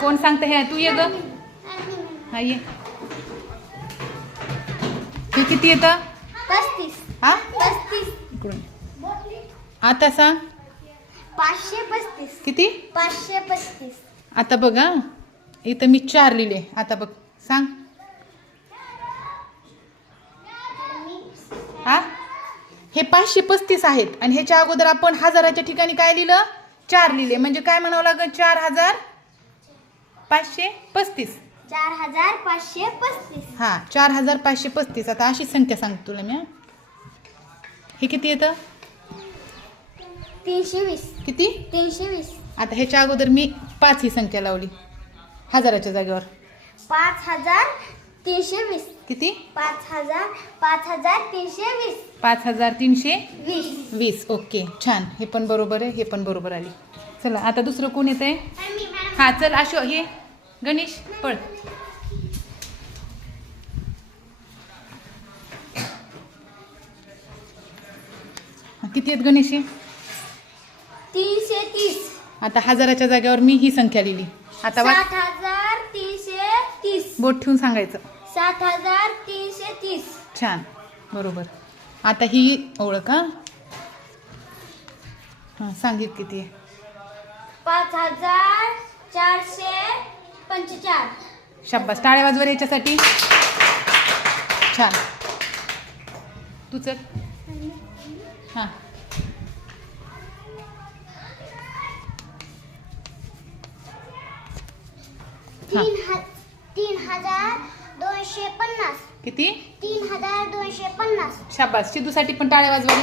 कोण सांगतं हे? तू ये ग. हा ये. हे किती येतं? 35. हा 35. इकडून. आता सांग 535. किती? 535. आता बघ हा, इथं मी 4 लिहिले. आता बघ सांग. हा हे 535 आहेत आणि ह्याच्या अगोदर आपण हजाराच्या ठिकाणी काय लिहिलं? 4 लिहिले. म्हणजे काय म्हणावं लागेल? 4535. 4535. हा 4535. आता अशी संख्या सांगतो तुला मी. हा हे किती येतं? 320. किती? 320. आता ह्याच्या अगोदर मी 5 ही संख्या लावली हजाराच्या जागेवर. 5320. किती? 5320. 5320. ओके छान. हे पण बरोबर आहे, हे पण बरोबर आली. चला आता दुसरं कोण येत आहे? हा चल अशो हे गणेश पळ. किती आहेत गणेश? 330. आता हजाराच्या जागेवर मी ही संख्या लिहिली. आता 7330. बोट ठेवून सांगायचं. 7330. छान बरोबर. आता ही ओळख. हां सांगित किती आहे? 5445. शाब्बास. टाळ्या वाजवा याच्यासाठी. छान. तू चल. हां 3250. किती? 3250. शाब्बास. सिद्धूसाठी पण टाळ्या वाजवा.